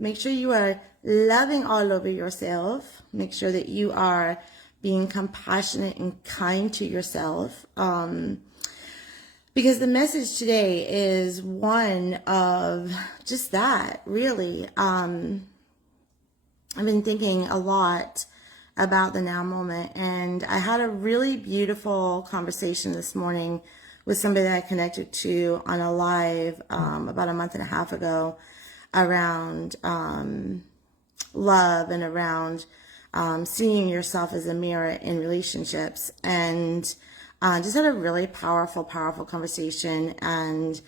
Make sure you are loving all over yourself. Make sure that you are being compassionate and kind to yourself. Because the message today is one of just that, really. I've been thinking a lot about the now moment, and I had a really beautiful conversation this morning with somebody that I connected to on a live about a month and a half ago around love and around seeing yourself as a mirror in relationships, and just had a really powerful conversation. And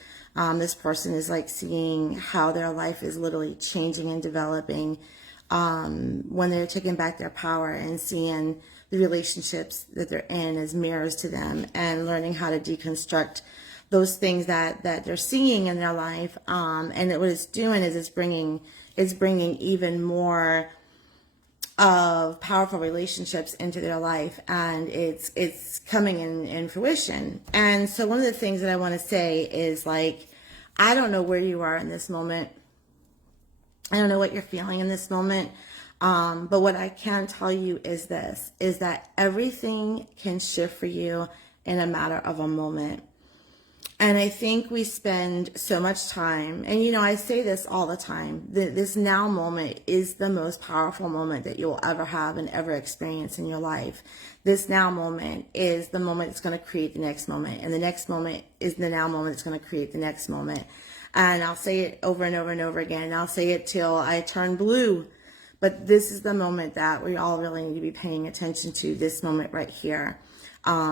this person is like seeing how their life is literally changing and developing when they're taking back their power and seeing the relationships that they're in as mirrors to them, and learning how to deconstruct those things that they're seeing in their life. And what it's doing is it's bringing even more of powerful relationships into their life, and it's coming in fruition. And so one of the things that I want to say is, like, I don't know where you are in this moment. I don't know what you're feeling in this moment. But what I can tell you is this, is that everything can shift for you in a matter of a moment. And I think we spend so much time, and I say this all the time, this now moment is the most powerful moment that you'll ever have and ever experience in your life. This now moment is the moment that's going to create the next moment. And the next moment is the now moment that's going to create the next moment. And I'll say it over and over and over again. And I'll say it till I turn blue. But this is the moment that we all really need to be paying attention to, this moment right here.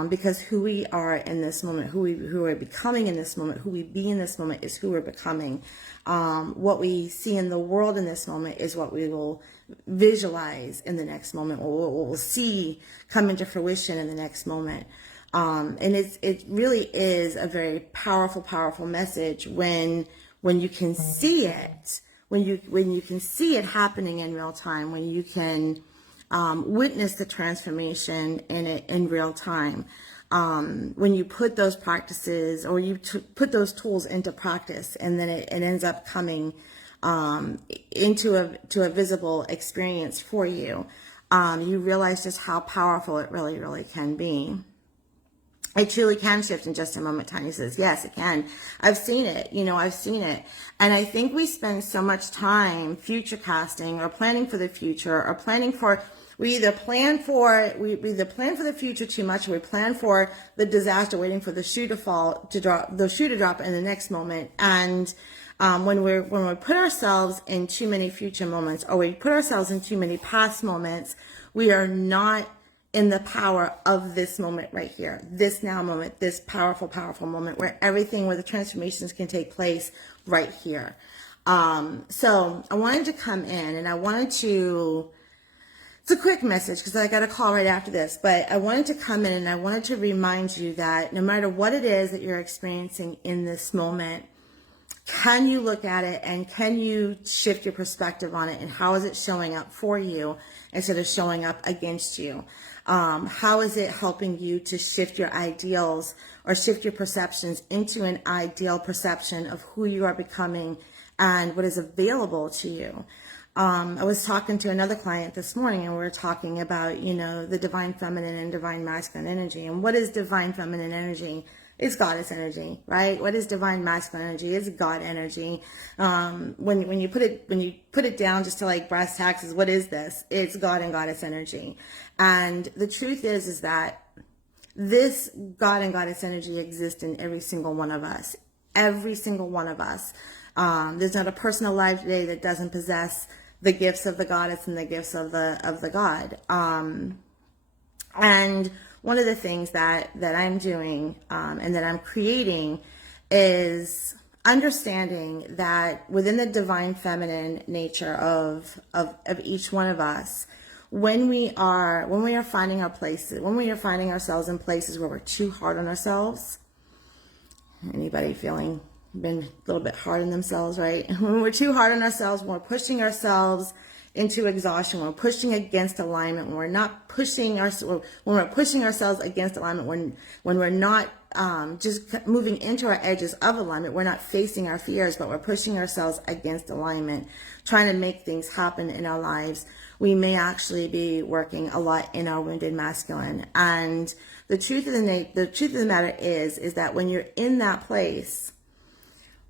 Because who we are in this moment, who we're becoming in this moment, who we be in this moment is who we're becoming. What we see in the world in this moment is what we will visualize in the next moment, or what we'll see come into fruition in the next moment. And it really is a very powerful message when you can see it, when you can see it happening in real time, when you can witness the transformation in it in real time. When you put those practices, or you put those tools into practice, and then it ends up coming into a visible experience for you, you realize just how powerful it really can be. It truly can shift in just a moment. Tanya says, yes, it can. I've seen it. I've seen it. And I think we spend so much time future casting, or planning for the future, or we either plan for the future too much, or we plan for the disaster, waiting for the shoe to drop in the next moment. And when we put ourselves in too many future moments, or we put ourselves in too many past moments, we are not in the power of this moment right here, this now moment, this powerful moment where the transformations can take place right here. So I wanted to come in, and it's a quick message because I got a call right after this, but I wanted to come in and I wanted to remind you that no matter what it is that you're experiencing in this moment, can you look at it and can you shift your perspective on it, and how is it showing up for you instead of showing up against you? How is it helping you to shift your ideals or shift your perceptions into an ideal perception of who you are becoming and what is available to you? I was talking to another client this morning, and we were talking about, the divine feminine and divine masculine energy. And what is divine feminine energy? It's goddess energy, right? What is divine masculine energy? It's God energy. When you put it down just to like brass tacks, what is this? It's God and goddess energy. And the truth is that this God and goddess energy exists in every single one of us. Every single one of us. There's not a person alive today that doesn't possess the gifts of the goddess and the gifts of the God. And one of the things that I'm doing and that I'm creating is understanding that within the divine feminine nature of each one of us, when we are finding our places, when we are finding ourselves in places where we're too hard on ourselves, anybody feeling been a little bit hard on themselves, right? When we're too hard on ourselves, when we're pushing ourselves into exhaustion, when we're pushing against alignment, when we're not pushing when we're pushing ourselves against alignment, when we're not just moving into our edges of alignment, we're not facing our fears, but we're pushing ourselves against alignment, trying to make things happen in our lives, we may actually be working a lot in our wounded masculine. And the truth of the matter is that when you're in that place,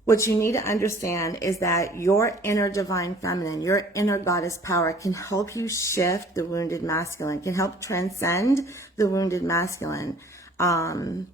what you need to understand is that your inner divine feminine, your inner goddess power can help you shift the wounded masculine, can help transcend the wounded masculine.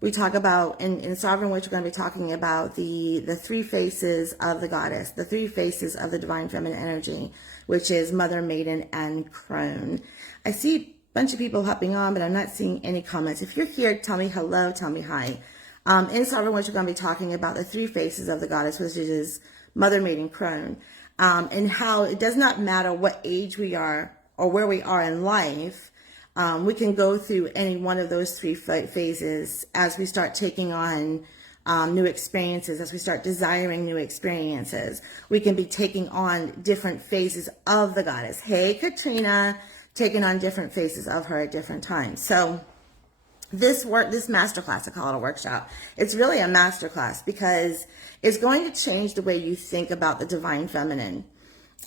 We talk about, in Sovereign Witch, we're going to be talking about the three faces of the goddess, the three faces of the divine feminine energy, which is Mother, Maiden, and Crone. I see a bunch of people hopping on, but I'm not seeing any comments. If you're here, tell me hello, tell me hi. In Sovereign Witch, we're going to be talking about the three faces of the goddess, which is Mother, Maiden, Crone, and how it does not matter what age we are or where we are in life. We can go through any one of those three phases as we start taking on new experiences, as we start desiring new experiences. We can be taking on different phases of the goddess. Hey, Katrina, taking on different phases of her at different times. So this masterclass, I call it a workshop. It's really a masterclass because it's going to change the way you think about the divine feminine.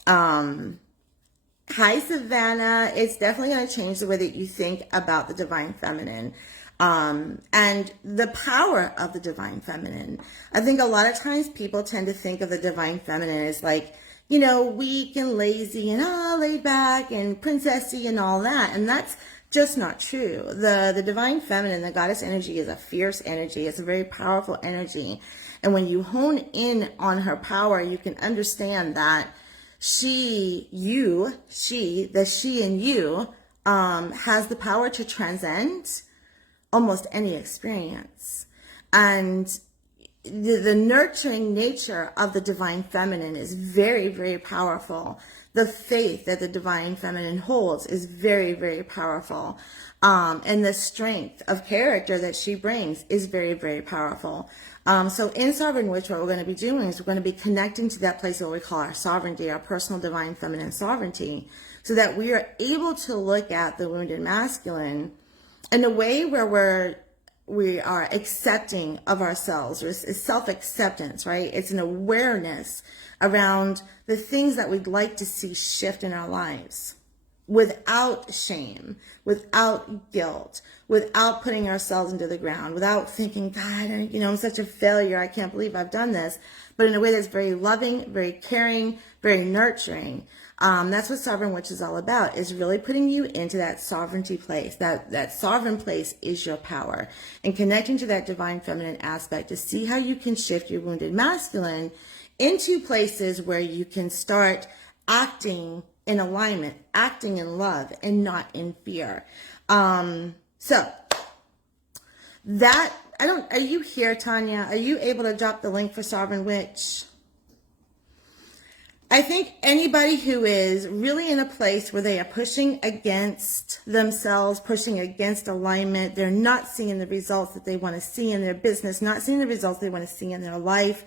Hi, Savannah. It's definitely going to change the way that you think about the divine feminine. And the power of the divine feminine. I think a lot of times people tend to think of the divine feminine as like, you know, weak and lazy and laid back and princessy and all that. And that's just not true. The divine feminine, the goddess energy, is a fierce energy. It's a very powerful energy. And when you hone in on her power, you can understand that she in you has the power to transcend almost any experience. And the nurturing nature of the divine feminine is very, very powerful. The faith that the divine feminine holds is very, very powerful. And the strength of character that she brings is very, very powerful. So in Sovereign Witch, what we're going to be doing is we're going to be connecting to that place, what we call our sovereignty, our personal divine feminine sovereignty, so that we are able to look at the wounded masculine in a way where we are accepting of ourselves. It's self-acceptance, right? It's an awareness around the things that we'd like to see shift in our lives without shame, without guilt, without putting ourselves into the ground, without thinking, God, I'm such a failure. I can't believe I've done this. But in a way that's very loving, very caring, very nurturing. That's what Sovereign Witch is all about, is really putting you into that sovereignty place. That sovereign place is your power. And connecting to that divine feminine aspect to see how you can shift your wounded masculine into places where you can start acting in alignment, acting in love, and not in fear. So that, are you here, Tanya? Are you able to drop the link for Sovereign Witch? I think anybody who is really in a place where they are pushing against themselves, pushing against alignment, they're not seeing the results that they want to see in their business, not seeing the results they want to see in their life,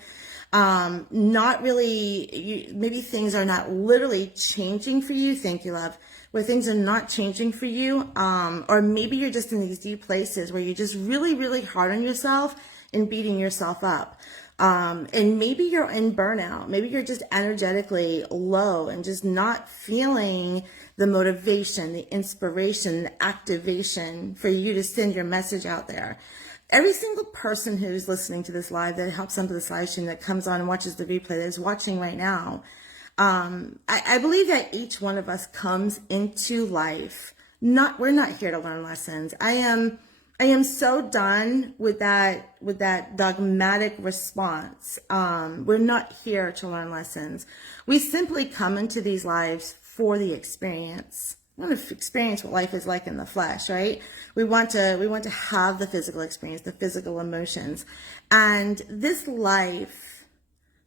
not really, maybe things are not literally changing for you. Thank you, love. Where things are not changing for you. Or maybe you're just in these deep places where you're just really, really hard on yourself and beating yourself up. And maybe you're in burnout. Maybe you're just energetically low and just not feeling the motivation, the inspiration, the activation for you to send your message out there. Every single person who's listening to this live, that helps onto this live stream, that comes on and watches the replay, that is watching right now, I believe that each one of us comes into life. We're not here to learn lessons. I am so done with that dogmatic response. We're not here to learn lessons. We simply come into these lives for the experience. We want to experience what life is like in the flesh, right? We want to have the physical experience, the physical emotions. And this life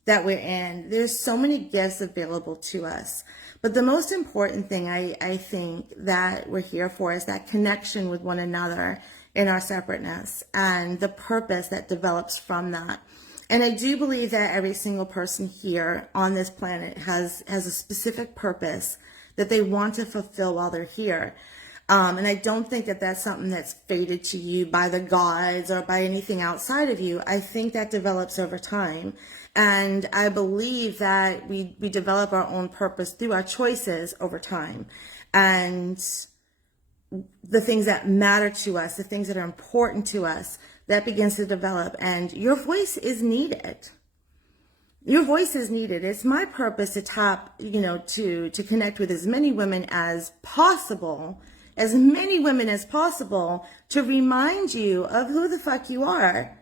that we're in, there's so many gifts available to us. But the most important thing I think that we're here for is that connection with one another in our separateness and the purpose that develops from that. And I do believe that every single person here on this planet has a specific purpose that they want to fulfill while they're here. And I don't think that that's something that's fated to you by the gods or by anything outside of you. I think that develops over time. And I believe that we develop our own purpose through our choices over time. And the things that matter to us, the things that are important to us, that begins to develop. And your voice is needed. Your voice is needed. It's my purpose to tap, to connect with as many women as possible, to remind you of who the fuck you are,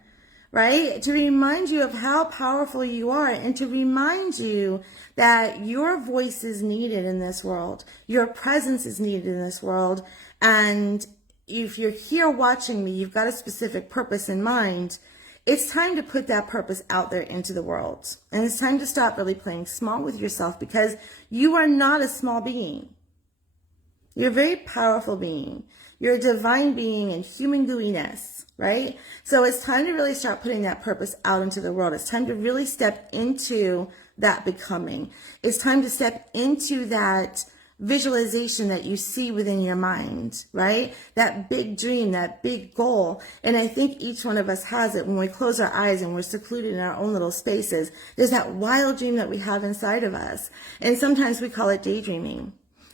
right? To remind you of how powerful you are, and to remind you that your voice is needed in this world. Your presence is needed in this world. And if you're here watching me, you've got a specific purpose in mind. It's time to put that purpose out there into the world. And it's time to stop really playing small with yourself, because you are not a small being. You're a very powerful being. You're a divine being in human gooiness, right? So it's time to really start putting that purpose out into the world. It's time to really step into that becoming. It's time to step into that visualization that you see within your mind, right? That big dream, that big goal. And I think each one of us has it when we close our eyes and we're secluded in our own little spaces. There's that wild dream that we have inside of us. And sometimes we call it daydreaming.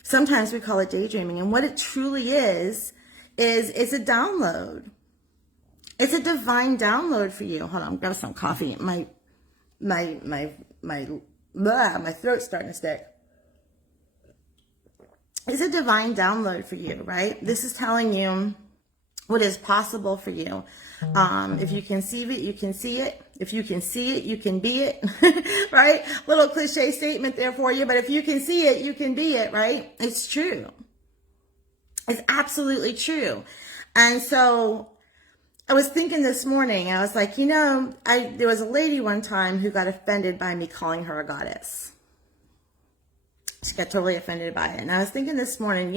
And what it truly is it's a download. It's a divine download for you. Hold on, grab some coffee. My throat's starting to stick. It's a divine download for you, right? This is telling you what is possible for you. If you conceive it, you can see it. If you can see it, you can be it, right? Little cliche statement there for you, but if you can see it, you can be it, right? It's true. It's absolutely true. And so I was thinking this morning, I was like, there was a lady one time who got offended by me calling her a goddess. She got totally offended by it. And I was thinking this morning,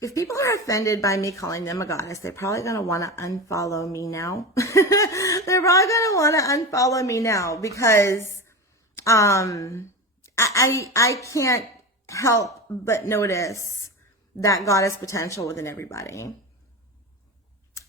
if people are offended by me calling them a goddess, they're probably going to want to unfollow me now. They're probably going to want to unfollow me now, because I can't help but notice that goddess potential within everybody.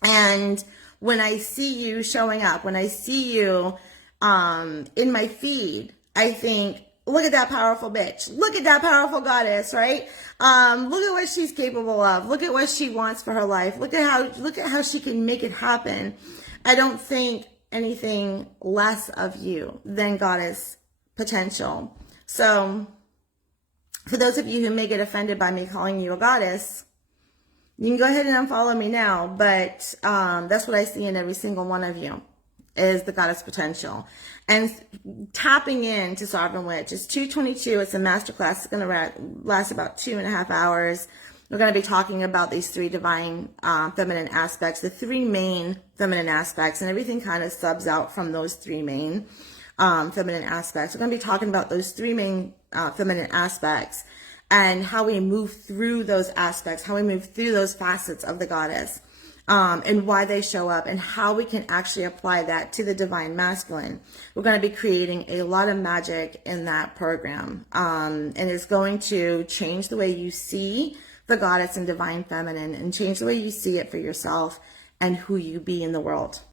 And when I see you showing up, when I see you in my feed, I think, look at that powerful bitch. Look at that powerful goddess, right? Look at what she's capable of. Look at what she wants for her life. Look at how she can make it happen. I don't think anything less of you than goddess potential. So for those of you who may get offended by me calling you a goddess, you can go ahead and unfollow me now. But that's what I see in every single one of you, is the goddess potential. And tapping into Sovereign Witch is 222. It's a masterclass. It's going to last about 2.5 hours. We're going to be talking about these three divine feminine aspects, the three main feminine aspects, and everything kind of subs out from those three main feminine aspects. We're going to be talking about those three main feminine aspects and how we move through those aspects, how we move through those facets of the goddess. And why they show up, and how we can actually apply that to the divine masculine. We're going to be creating a lot of magic in that program. And it's going to change the way you see the goddess and divine feminine, and change the way you see it for yourself and who you be in the world.